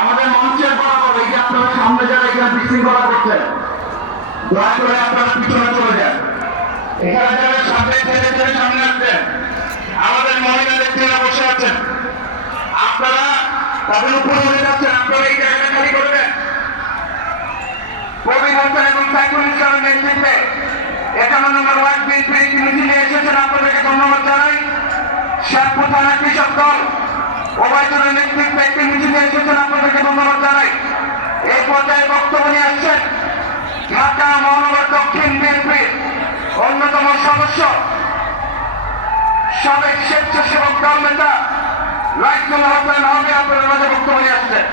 আমাদের মঞ্চের বরাবর এই যে আপনারা সামনে যারা এখানে বিশৃঙ্খলা করছেন, দয়া করে আপনারা পিছনে চলে যান। এখানে যারা সামনে ছেলেদের সামনে আসছেন, আমাদের মহিলাদের যারা বসে আছেন। আপনারা তাদের উপর হয়ে যাচ্ছেন, আপনারা এই জায়গাটা খালি করে দেন কবি হাসান এবং সাইফুল ইসলামের নেতৃত্বে একান্ন নম্বর ওয়ার্ড বিএনপি মিছিলে এসেছেন। আপনাদেরকে ধন্যবাদ জানাই। শেখ প্রধান কৃষক দল ওবায়দুলের নেতৃত্বে একটি মিছিলে এসেছেন আপনাদেরকে ধন্যবাদ জানাই। এই পর্যায়ে বক্তব্য নিয়ে আসছেন ঢাকা, মহানগর, দক্ষিণ বিএনপির অন্যতম সদস্য, সাবেক স্বেচ্ছাসেবক দল নেতা লাইকুল হাসান হবে আপনাদের মাঝে বক্তব্য নিয়ে আসছেন।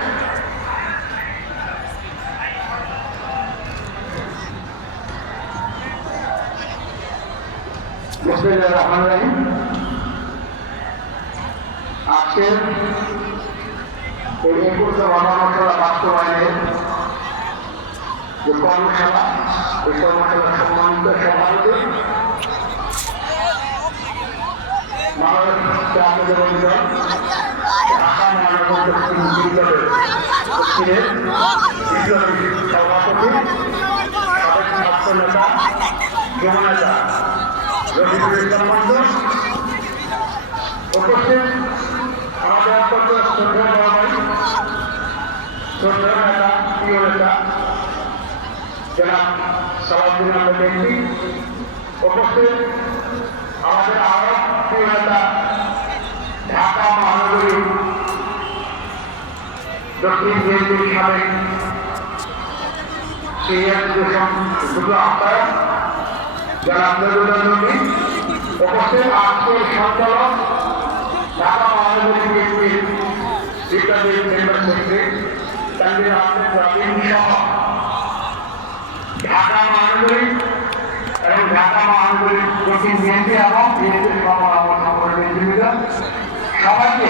বিসমিল্লাহির রহমানির রহিম আজকে এই একুশে গণমশলা বাস্তবায়নের যে কর্মশালা, এই কর্মশালা সম্মানিত সভাপতি বাংলাদেশ ঢাকা মহানগর দক্ষিণ বিপ্লবের দক্ষিণের বিপ্লবী সভাপতি সাবেক ছাত্র উপস্থিত আমাদের অত্যন্ত শ্রদ্ধা বড় ভাই শ্রদ্ধা নেতা প্রিয় নেতা জনাব সালাউদ্দিন আহমেদ ব্যক্তি উপস্থিত আমাদের আরও প্রিয় নেতা ঢাকা মহানগরী দক্ষিণ বিএনপির সাবেক সিনিয়র আজকের সঞ্চালক ঢাকা মহানগরী বিএনপির returning member secretary Tanvir Ahmed Robin সহ ঢাকা মহানগরী এবং ঢাকা মহানগরী দক্ষিণ বিএনপি এবং বিএনপির সমাগম সংগঠনের নেতৃবৃন্দ সবাইকে